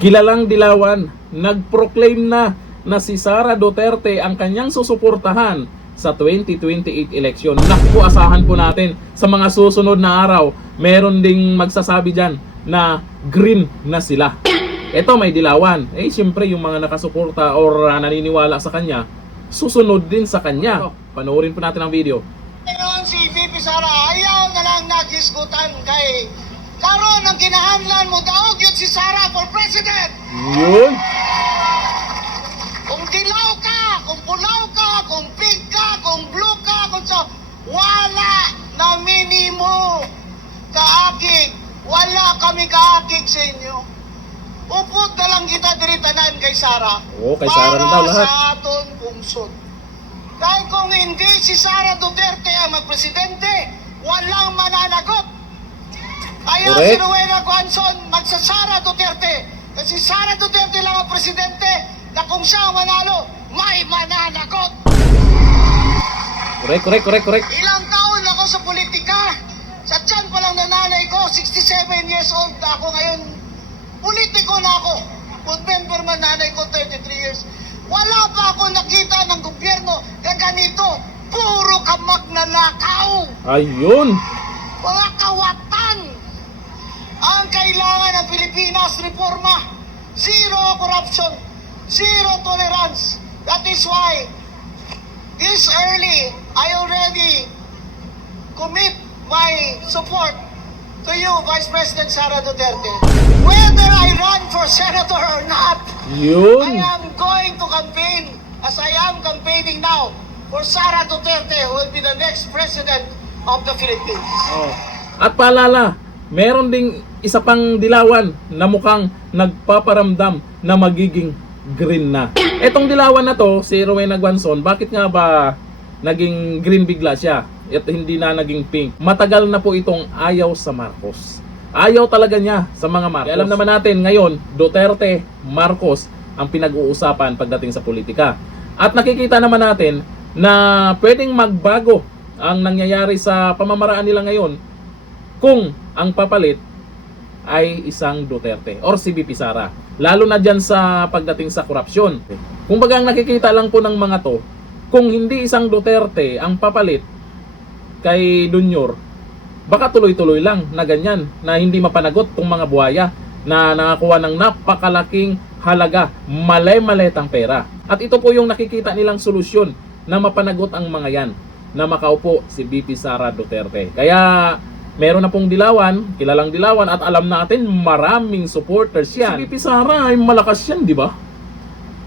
Kilalang dilawan, nag-proclaim na si Sara Duterte ang kanyang susuportahan sa 2028 eleksyon. Naku, asahan po natin sa mga susunod na araw, meron ding magsasabi dyan na green na sila. Ito may dilawan. Siyempre yung mga nakasuporta or naniniwala sa kanya, susunod din sa kanya. Panoorin po natin ang video. Ngayon si VP Sara, ayaw na lang nagisgutan kay karon ang kinahanglan mo daog yun si Sara for president. Yun. Kung dilaw ka, kung pulaw ka, kung pink ka, kung blue ka, kung sa wala na minimo kaakig. Wala kami kaakig sa inyo. Upod na lang kita diritanan kay Sara. Oo, kay Sara rin daw lahat. Para sa aton pungsod. Dahil kung hindi si Sara Duterte ang magpresidente, walang mananagot. Ayaw Correct. si Rowena Guanzon magsasara Duterte. Kasi Sara Duterte lang ang presidente na kung siya ang manalo, may mananagot. Correct. Ilang taon ako sa politika. Sa tiyan pa lang na nanay ko, 67 years old na ako ngayon. Politiko na ako. Good member man nanay ko, 33 years. Wala pa ako nakita ng gobyerno na ganito. Puro ka magnanakaw. Ayun. Mga kawatan. Ang kailangan ng Pilipinas, reforma. Zero corruption. Zero tolerance. That is why this early, I already commit my support to you, Vice President Sara Duterte. Whether I run for senator or not, I Yun. am going to campaign as I am campaigning now for Sara Duterte, who will be the next president of the Philippines. Oh. At paalala, meron ding isa pang dilawan na mukhang nagpaparamdam na magiging green na. Etong dilawan na to, si Rowena Guanzon, bakit nga ba naging green bigla siya at hindi na naging pink? Matagal na po itong ayaw sa Marcos. Ayaw talaga niya sa mga Marcos. Alam naman natin ngayon, Duterte, Marcos ang pinag-uusapan pagdating sa politika. At nakikita naman natin na pwedeng magbago ang nangyayari sa pamamaraan nila ngayon kung ang papalit ay isang Duterte or si VP Sara. Lalo na dyan sa pagdating sa korupsyon. Kung bagang nakikita lang po ng mga to, kung hindi isang Duterte ang papalit kay Dunyor, baka tuloy-tuloy lang na ganyan, na hindi mapanagot tong mga buhaya na nakakuha ng napakalaking halaga, malay-maletang pera. At ito po yung nakikita nilang solusyon na mapanagot ang mga yan, na makaupo si VP Sara Duterte. Kaya meron na pong dilawan, kilalang dilawan, at alam natin maraming supporters yan. Si VP Sara ay malakas yan, di ba?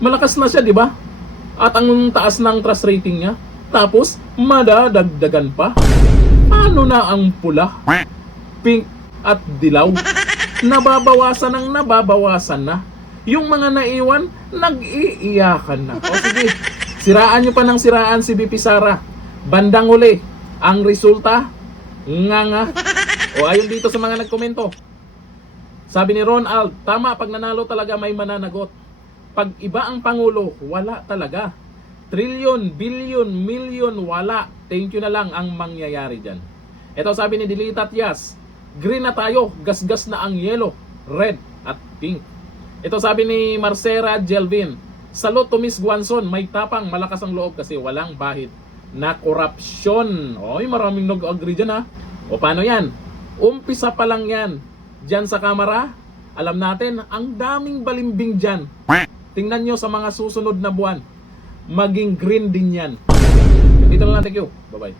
Malakas na siya, di ba? At ang taas ng trust rating niya. Tapos, madadagdagan pa. Ano na ang pula, pink at dilaw? Nababawasan na. Yung mga naiwan, nag-iiyakan na. O sige, siraan nyo pa ng siraan si VP Sara. Bandang huli, ang resulta, nga. O ayon dito sa mga nagkomento. Sabi ni Ronald, tama, pag nanalo talaga may mananagot. Pag iba ang pangulo, wala talaga. Trilyon, bilyon, milyon, wala. Thank you na lang ang mangyayari dyan. Ito sabi ni Dilitat Yas, green na tayo, gasgas na ang yellow, red at pink. Ito sabi ni Marcera Jelvin, salute to Miss Guanzon, may tapang, malakas ang loob kasi walang bahid na korupsyon. Oy, maraming nag-agree dyan ha. O paano yan? Umpisa pa lang yan. Dyan sa kamera, alam natin, ang daming balimbing dyan. Tingnan nyo sa mga susunod na buwan. Maging green din yan. Dito na lang, thank you. Bye-bye.